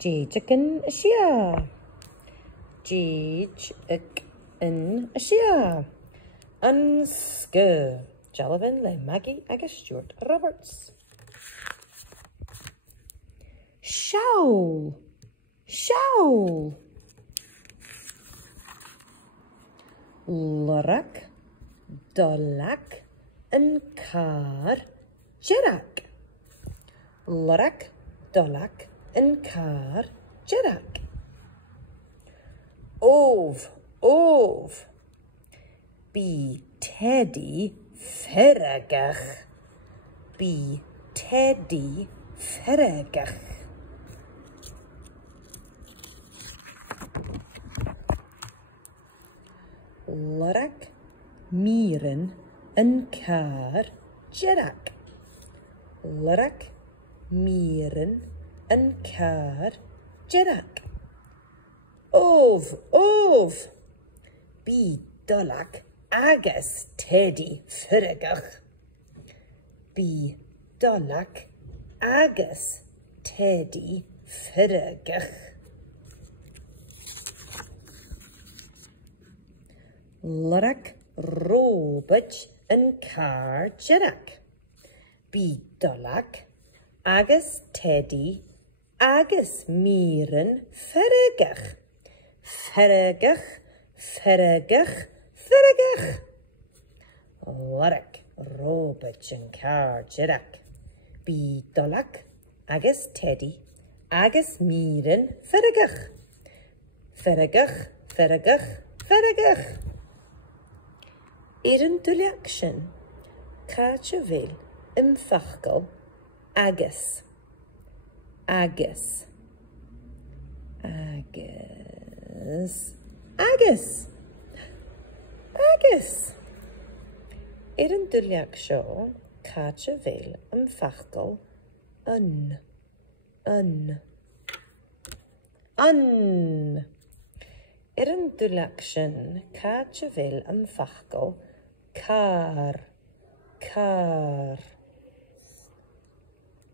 جيجك إن أشياء. جيجك إن أشياء. Unske. Jalvin le Maggie agus Stuart Roberts. Shawl. Shawl. Lurach. Dolak. Yn car. Jirak. Lurach. Dolak. Yn car. Jirak. Ov. Ov. Be Teddy Ferragach. Be Teddy Ferragach. Lurach Miren yn car Jirak. Lurach Miren yn car Jirak. Ov. Ov. Be Dolak agus Teddy Ferragach. Be Dolak agus Teddy Ferragach. Lurach Robert yn car Jirak. Be Dolak agus Teddy agus Miren Ferragach. Ferragach. Ferragach. Ferragach. Lurach Robert yn car Jirak. Be Dolak agus Teddy agus Miren Ferragach. Ferragach. Ferragach. Ferragach. Iron Duliaction. Carcheville yn fachgal agus. Agus. Agus. Agus. Agus. Iron Duliaction. Carcheville yn fachgal yn. Yn. Yn. Iron Duliaction. Carcheville yn fachgal car. Car.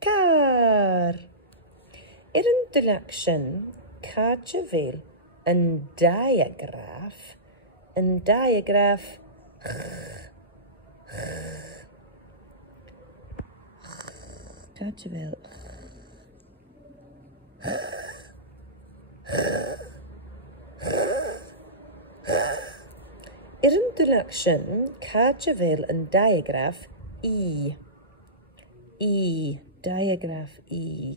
Car. Iron Duliaction. Carcheville yn diagraph. Yn diagraph. Carcheville. Iron Duliaction. Carcheville yn diagraph E. E. Diagraph E.